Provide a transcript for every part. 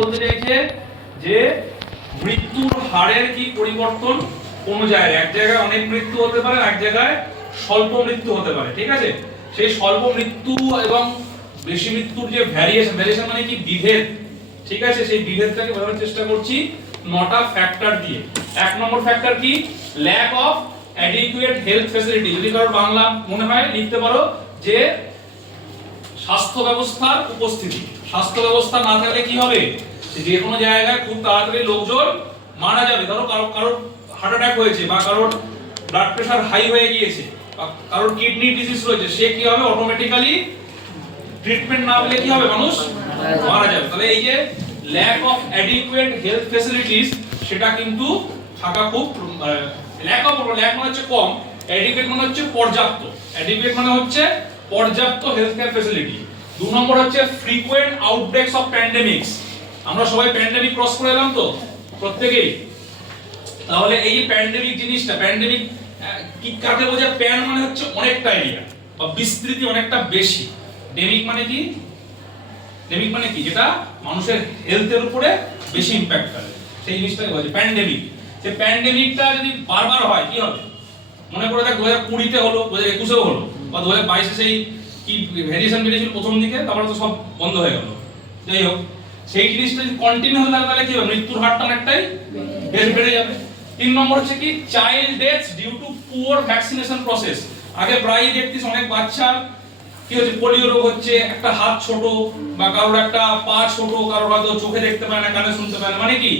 বলতে চাইছে যে মৃত্যুর হারের কি পরিবর্তন কোন জায়গায়, এক জায়গায় অনেক মৃত্যু হতে পারে, এক জায়গায় স্বল্প মৃত্যু হতে পারে, ঠিক আছে। সেই স্বল্প মৃত্যু এবং বেশি মৃত্যুর যে ভ্যারিয়েশন মানে কি বিভেদ, ঠিক আছে, সেই বিভেদটাকে বোঝানোর চেষ্টা করছি 9টা ফ্যাক্টর দিয়ে। 1 নম্বর ফ্যাক্টর কি, lack of adequate health facility. যদি কারোর বাংলা মনে হয় লিখতে পারো যে স্বাস্থ্য ব্যবস্থার উপস্থিতি। স্বাস্থ্য ব্যবস্থা না থাকলে কি হবে, যে কোনো জায়গায় খুব তাড়াতাড়ি লোকজন মারা যাবে। ধরো কারোর হার্ট অ্যাটাক হয়েছে, বা কারোর ব্লাড প্রেশার হাই হয়ে গিয়েছে, বা কারোর কিডনি ডিজিজ রয়েছে, সে কি হবে, অটোমেটিক্যালি ট্রিটমেন্ট না পেলে কি হবে, মানুষ মারা যাবে। তাহলে এই যে lack of adequate health facilities, সেটা কিন্তু থাকা খুব, ল্যাক মানে হচ্ছে কম, অ্যাডিকুয়েট মানে হচ্ছে পর্যাপ্ত। অ্যাডিকুয়েট মানে হচ্ছে পর্যাপ্ত হেলথ কেয়ার ফ্যাসিলিটি। 2 নম্বর হচ্ছে ফ্রিকোয়েন্ট আউটব্রেকস অফ প্যান্ডেমিক্স। আমরা সবাই প্যান্ডেমিক ক্রস করে এলাম তো প্রত্যেকেই। তাহলে এই যে প্যান্ডেমিক জিনিসটা, প্যান্ডেমিক কি কাকে বোঝায়? প্যান মানে হচ্ছে অনেকটা এরিয়া বা বিস্তৃতি অনেকটা বেশি। ডেমিক মানে কি, ডেমিক মানে কি, যেটা মানুষের হেলথের উপরে বেশি ইমপ্যাক্ট করে, সেই জিনিসটাকে বলে প্যান্ডেমিক। যে প্যান্ডেমিকটা যদি বারবার হয় কি হবে, মনে করে দেখ 2020 তে হলো, 2021 এও হলো, বা 2022 এ সেই কি ভ্যারিয়েশন বেরিয়েছিল প্রথম দিকে, তারপরে তো সব বন্ধ হয়ে গেল। যাই হোক, সেই জিনিসটা যদি কন্টিনিউ হতে থাকে তাহলে কি হবে, মৃত্যুর হারটা অনেকটাই বেড়ে যাবে। 3 নম্বর হচ্ছে কি, child deaths due to poor vaccination process. আগে প্রায়ই দেখতিস অনেক বাচ্চা কি হচ্ছে, পোলিও রোগ হচ্ছে, একটা হাত ছোট, বা কারোর একটা পা ছোট, কারোর হয়তো চোখে দেখতে পায় না, কানে শুনতে পায় না, মানে কি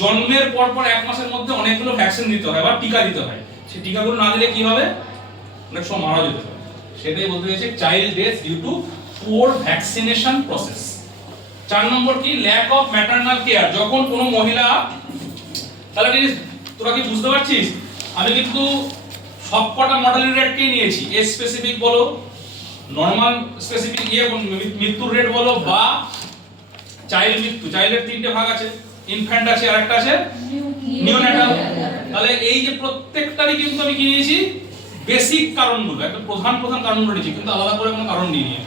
জন্মের পর 1 মাসের মধ্যে অনেকগুলো ভ্যাকসিন দিতে হয় বা টিকা দিতে হয়। সেই টিকাগুলো না দিলে কি হবে, অনেক সময় মারা যেতে পারে। সেটাই বলতে চাইছে child death due to poor vaccination process. 4 নম্বর কি, ল্যাক অফ ম্যাটারনাল কেয়ার। যখন কোনো মহিলা, তাহলে তোরা কি বুঝতে পারছিস, আমি কিন্তু সবকটা মর্টালিটি রেটকে নিয়েছি, এ স্পেসিফিক বলো, নরমাল স্পেসিফিক মৃত্যুর রেট বলো, বা চাইল্ড মৃত্যু। চাইল্ডের 3টে ভাগ আছে, ইনফ্যান্ট আছে আর একটা আছে নিওনেটাল। তাহলে এই যে প্রত্যেকটারই কিন্তু আমি কি নিয়েছি, বেসিক কারণগুলো, একটা প্রধান কারণগুলো নিয়েছি, কিন্তু আলাদা করে কোনো কারণ নিয়ে।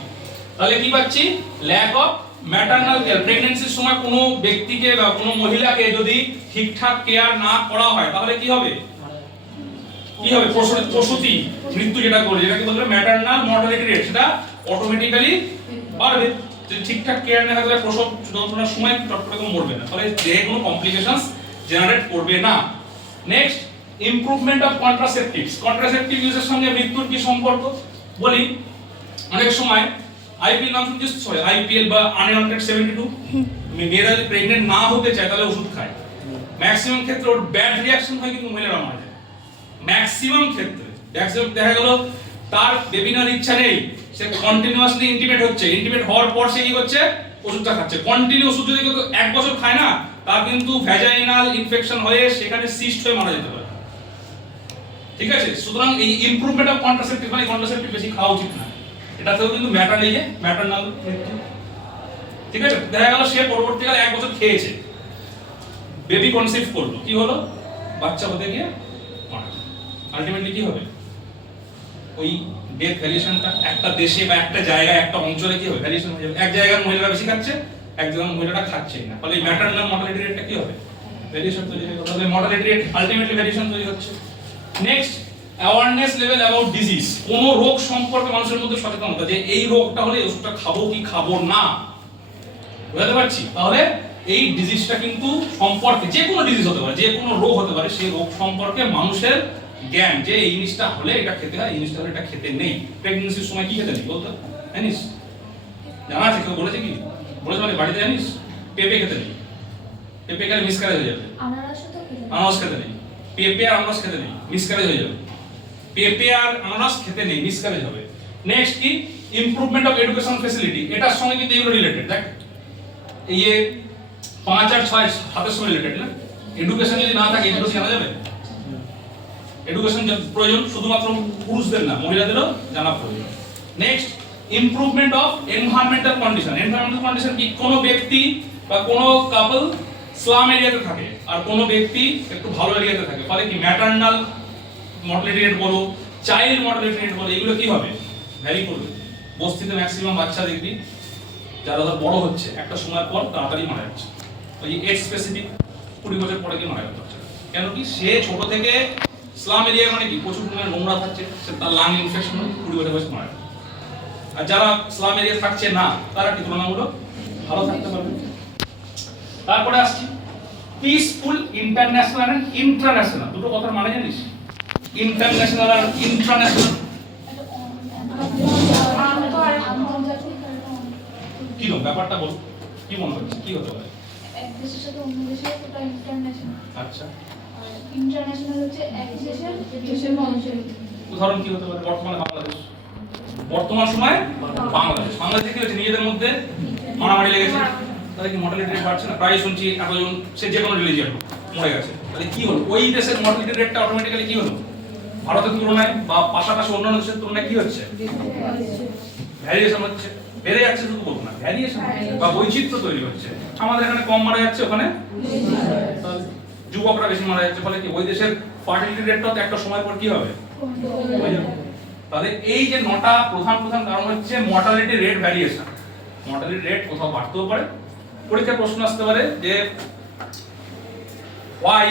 তাহলে কি পাচ্ছি, ল্যাক অফ ম্যাটারনাল কেয়ার। প্রেগন্যান্সির সময় কোনো ব্যক্তিকে বা কোনো মহিলাকে যদি ঠিকঠাক কেয়ার না করা হয় তাহলে কি হবে, প্রসূতি মৃত্যু যেটা করে, যেটাকে বলবে ম্যাটারনাল মর্টালিটি রেট, সেটা অটোমেটিক্যালি বাড়বে। যদি ঠিকঠাক কেয়ার না থাকলে প্রসব যন্ত্রণার সময় চট করে মরবে না, ফলে দেহে কোনো কমপ্লিকেশনস জেনারেট করবে না। Next, improvement of contraceptives. Contraceptive ইউজের সঙ্গে মৃত্যুর কি সম্পর্ক বলি, অনেক সময় আইপিএল নাম শুনছিস, আইপিএল বা আনওয়ান্টেড 72, মেয়েরা যদি প্রেগন্যান্ট না হতে চায় তাহলে ওষুধ খায়। ম্যাক্সিমাম ক্ষেত্রে ওর ব্যাড রিঅ্যাকশন হয়, কিন্তু মহিলারা মারা যায় ম্যাক্সিমাম ক্ষেত্রে। দেখা গেল তার বেবি নেওয়ার ইচ্ছা নেই, সে কন্টিনিউয়াসলি ইন্টিমেট হচ্ছে, ইন্টিমেট হওয়ার পর সে কি করছে, ওষুধটা খাচ্ছে। কন্টিনিউ ওষুধ যদি কেউ 1 বছর খায় না, তার কিন্তু ভ্যাজাইনাল ইনফেকশন হয়ে সেখানে সিস্ট হয়ে মারা যেতে পারে, ঠিক আছে। সুতরাং এই ইমপ্রুভমেন্ট অফ কন্ট্রাসেপটিভ, মানে কন্ট্রাসেপটিভ বেশি খাওয়া উচিত না, এটাতেও কিন্তু ম্যাটারনাল মৃত্যু, ঠিক আছে। দেখা গেল সে পরবর্তীকালে 1 বছর খেয়েছে, বেবি কনসিভ করলো, কি হলো, বাচ্চা হতে গিয়ে মারা গেল। আলটিমেটলি কি হবে, ওই ডেথ ভ্যারিয়েশনটা একটা দেশে বা একটা জায়গায় একটা অঞ্চলে কি হবে, ভ্যারিয়েশন হয়ে যাবে। এক জায়গার মহিলারা বেশি খাচ্ছে, এক জায়গার মহিলারা খাচ্ছেই না, ফলে ম্যাটারনাল মর্টালিটি রেটটা কি হবে, ভ্যারিয়েশন তৈরি হবে। তাহলে মর্টালিটি রেট আলটিমেটলি ভ্যারিয়েশন তৈরি হচ্ছে। Next, awareness level about disease. কোন রোগ সম্পর্কে মানুষের মধ্যে সচেতনতা, যে এই রোগটা হলে এই ওষুধটা খাবো কি খাবো না, বুঝতে পারছি। তাহলে এই ডিজিজটা কিন্তু সম্পর্কে, যে কোনো ডিজিজ হতে পারে, যে কোনো রোগ হতে পারে, সেই রোগ সম্পর্কে মানুষের জ্ঞান, যে এই জিনিসটা হলে এটা খেতে হয়, এই জিনিসটা হলে এটা খেতে নেই। প্রেগন্যান্সির সময় কি খেতে নেই বলতো, জানিস, জানা আছে, কেউ বলেছে কি, বলেছে মানে বাড়িতে জানিস, পেঁপে খেতে নেই, পেঁপে খেলে মিসক্যারেজ হয়ে যাবে। আনারস খেতে নেই, পেঁপে আর আনারস খেতে নেই, মিসক্যারেজ হয়ে যাবে। পেঁপে আর আনারস খেতে নেই, মিসক্যারেজ হবে। নেক্সট কি, ইমপ্রুভমেন্ট অফ এডুকেশন ফ্যাসিলিটি। এটার সঙ্গে কিন্তু এগুলো রিলেটেড। দেখ এই 5 আর 6 হাতের সঙ্গে রিলেটেড না। এডুকেশন যদি না থাকে এগুলো জানা যাবে। এডুকেশন প্রয়োজন শুধুমাত্র পুরুষদের না, মহিলাদেরও জানা প্রয়োজন। Next, improvement of environmental condition. Environmental condition কি, কোনো ব্যক্তি বা কোনো কাপল স্লাম এরিয়াতে থাকে আর কোনো ব্যক্তি একটু ভালো এরিয়াতে থাকে, ফলে কি ম্যাটারনাল মর্টালিটি রেট বলো, চাইল্ড মর্টালিটি রেট বলো, এগুলো কি হবে, ভ্যারি করবে। বস্তিতে ম্যাক্সিমাম বাচ্চা দেখবি যারা বড় হচ্ছে একটা সময় পর তাড়াতাড়ি মারা যাচ্ছে, ওই এজ স্পেসিফিক 20 বছর পরে কি মারা যাচ্ছে। কেন কি সে ছোট থেকে স্লাম এরিয়া মানে কি প্রচুর পরিমাণে নোংরা থাকছে, সে তার লাং ইনফেকশন 20 বছর বয়সে মারা যাবে। আর যারা স্লাম এরিয়া থাকছে না তারা কি তুলনামূলক ভালো থাকতে পারবে। তারপরে আসছি পিসফুল, ইন্টারন্যাশনাল এন্ড ইন্ট্রান্যাশনাল। দুটো কথার মানে জানিস? ইন্টারন্যাশনাল আর ইন্ট্রান্যাশনাল কি রকম ব্যাপারটা বল, কি মনে হচ্ছে কি হতে পারে? এক দেশের সাথে অন্য দেশের ওটা ইন্টারন্যাশনাল। আচ্ছা, আর ইন্টারন্যাশনাল হচ্ছে এক দেশের মানুষের। উদাহরণ কি হতে পারে? বর্তমানে বাংলাদেশ, বর্তমান সময়ে বাংলাদেশ, বাংলাদেশে কি হচ্ছে নিজেদের মধ্যে মারামারি লেগেছে, তাহলে কি মর্টালিটি রেট বাড়ছে না? প্রায় শুনছি এতজন সে যে কোনো রিলিজিয়ন মরে গেছে, তাহলে কি হলো? ওই দেশের মর্টালিটি রেটটা অটোমেটিক্যালি কি হলো? ভারতের তুলনায় বা পাশাপাশি অন্যান্য দেশের তুলনায় কি হচ্ছে? ভ্যারিয়েশন হচ্ছে, বেড়ে যাচ্ছে শুধু বলবো না, ভ্যারিয়েশন বা বৈচিত্র্য তৈরি হচ্ছে। আমাদের এখানে কম মারা যাচ্ছে, ওখানে যুবকরা বেশি মারা যাচ্ছে, ফলে কি ওই দেশের ফার্টিলিটি রেটটা একটা সময় পর কি হবে? কমে যাবে। তাহলে এই যে নটা প্রধান প্রধান কারণ হচ্ছে mortality rate variation. Mortality rate কোথাও বাড়তেও পারে। পরীক্ষায় প্রশ্ন আসতে পারে যে why